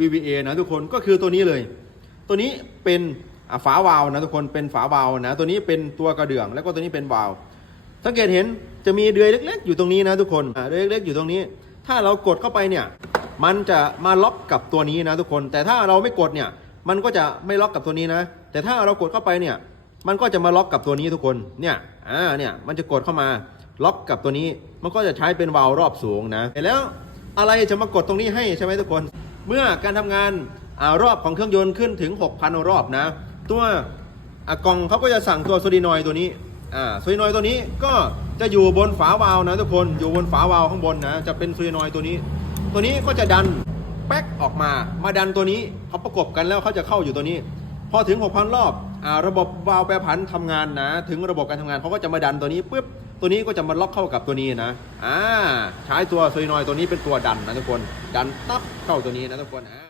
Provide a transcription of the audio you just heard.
VVA นะทุกคนก็คือตัวนี้เลย ตัวนี้เป็นอ่าฝาวาลนะทุกคนเป็นฝาวาลนะตัวนี้เป็นตัวกระเดื่อง แล้วก็ตัวนี้เป็นวาลสังเกตเห็นจะมีเดือยเล็ก ๆ อยู่ตรงนี้นะทุกคนเดือยเล็กๆอยู่ตรงนี้ ถ้าเรากดเข้าไปเนี่ยมันจะมาล็อกกับตัวนี้นะทุกคน แต่ถ้าเราไม่กดเนี่ยมันก็จะไม่ล็อกกับตัวนี้นะ แต่ถ้าเรากดเข้าไปเนี่ยมันก็จะมาล็อกกับตัวนี้ทุกคนเนี่ยอ่าเนี่ยมันจะกดเข้ามาล็อกกับตัวนี้ มันก็จะใช้เป็นวาลรอบสูงนะเห็นแล้วอะไรจะมากดตรงนี้ให้ใช่ไหมทุกคน เมื่อการทำงานอารอบของเครื่องยนต์ขึ้นถึง 6,000 รอบนะ ตัวอกล่องเขาก็จะสั่งตัวโซลินอยตัวนี้อ่าโซลินอยตัวนี้ก็จะอยู่บนฝาวาล์วนะทุกคนอยู่บนฝาวาล์วข้างบนนะจะเป็นโซลินอยตัวนี้ ตัวนี้ก็จะดันแป๊กออกมา มาดันตัวนี้เขาประกบกันแล้วเขาจะเข้าอยู่ตัวนี้ พอถึง 6,000 รอบอ่าระบบวาล์วแปรผันทำงานนะ ถึงระบบการทำงานเขาก็จะมาดันตัวนี้ปุ๊บ ตัวนี้ก็จะมาล็อกเข้ากับตัวนี้นะ อ่า ใช้ตัวโซลินอยตัวนี้เป็นตัวดันนะทุกคน ดันตับเข้าตัวนี้นะทุกคนอ่า